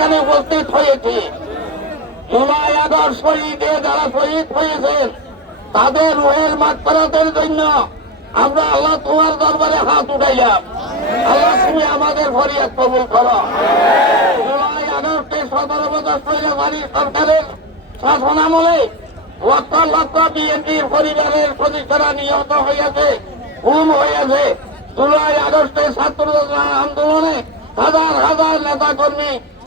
এখানে উপস্থিত হয়েছি। জুলাই আগস্ট শহীদে যারা শহীদ হয়েছেন, তাদের রুহের জন্য আমরা আল্লাহ তোমার দরবারে হাত উঠাইলাম। আল্লাহ, তুমি আমাদের ফরিয়াদ কবুল করো। জুলাই আগস্টে সতেরো বছর সরকারের শাসন আমলে লক্ষ লক্ষ বিএনপির পরিবারের সদস্যরা নিহত হইয়াছে গুম হইয়াছে জুলাই আগস্টে ছাত্র আন্দোলনে হাজার হাজার নেতা কর্মী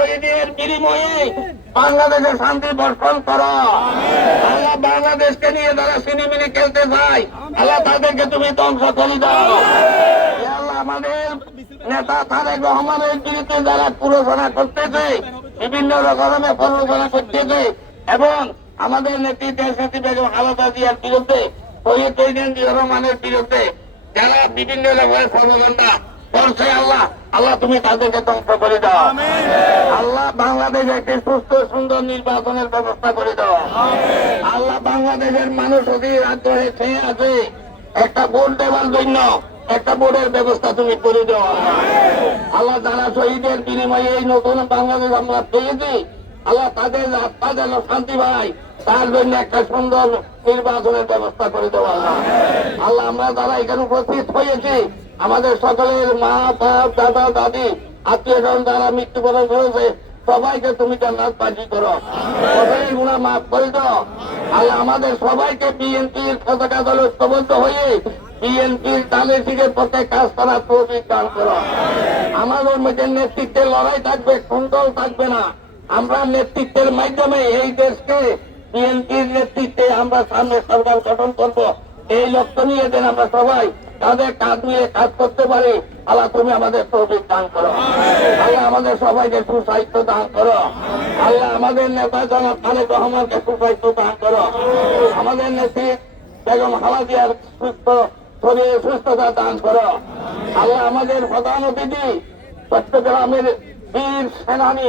শহীদের বিনিময়ে বাংলাদেশে শান্তি বর্ষণ করো। আল্লাহ বাংলাদেশকে নিয়ে তারা সিনেমিনি খেলতে চায়, আল্লাহ তাদেরকে তুমি ধ্বংস করে দাও। আমাদের নেতা তারেক রহমানের বিরুদ্ধে যারা প্ররোচনা করতেছে, বিভিন্ন রকমের প্ররোচনা করতেছে এবং আমাদের নেত্রী দেশ বেগম খালেদা জিয়ার বিরুদ্ধে, শহীদ প্রেসিডেন্ট রহমানের বিরুদ্ধে যারা বিভিন্ন রকমের প্রবন্ধা করছে আল্লাহ আল্লাহ তুমি তাদেরকে ধ্বংস করে দাও। আল্লাহ বাংলাদেশে একটি সুস্থ সুন্দর নির্বাচনের ব্যবস্থা করে দাও। আল্লাহ বাংলাদেশের মানুষ অধীর আগ্রহে খেয়ে আছে। একটা ভোট দেওয়ার জন্য একটা বোর্ডের ব্যবস্থা তুমি করে দাও। আল্লাহ। আল্লাহ যারা শহীদের বিনিময়ে এই নতুন বাংলাদেশ আমরা পেয়েছি আল্লাহ তাদের যেন শান্তি পায়। তার জন্য একটা সুন্দর নির্বাচনের ব্যবস্থা করে দেওয়া আল্লাহ আল্লাহ, আমরা যারা এখানে উপস্থিত হয়েছি, আমাদের সকলের মা, বাপ, দাদা, দাদি আত্মীয় স্বজন যারা মৃত্যুবরণ করেছে, সবাইকে তুমি জান্নাত বাজি করো। সবাই গুণা মাফ করে দাও। আল্লাহ, আমাদের সবাইকে বিএনপির পতাকা দল ঐক্যবদ্ধ হয়ে বিএনপির তালে থেকে পথে কাজ করার তৌফিক দান করো। আমাদের মধ্যে নেতৃত্বের লড়াই থাকবে কুণ্ডল থাকবে না। আমরা নেতৃত্বের মাধ্যমে এই দেশকে বিএনপির নেতৃত্বে আমরা সামনে সরকার গঠন করব। এই লক্ষ্য নিয়ে দেন আমরা সবাই তাদের কাজ নিয়ে কাজ করতে পারি। আল্লাহ তুমি আমাদের তৌফিক দান করো। আল্লাহ আমাদের সবাইকে সুসাহিত্য দান করো। আল্লাহ আমাদের নেতা জনাব খালেদ রহমানকে সুসাহিত্য দান করো। আমাদের নেত্রী বেগম হালাদিয়ার সুস্থ শরীরে সুস্থতা দান করো। আল্লাহ আমাদের প্রধান অতিথি চট্টগ্রামের বীর সেনানী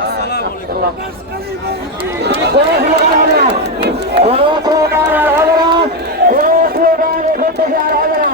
আসসালামু আলাইকুম।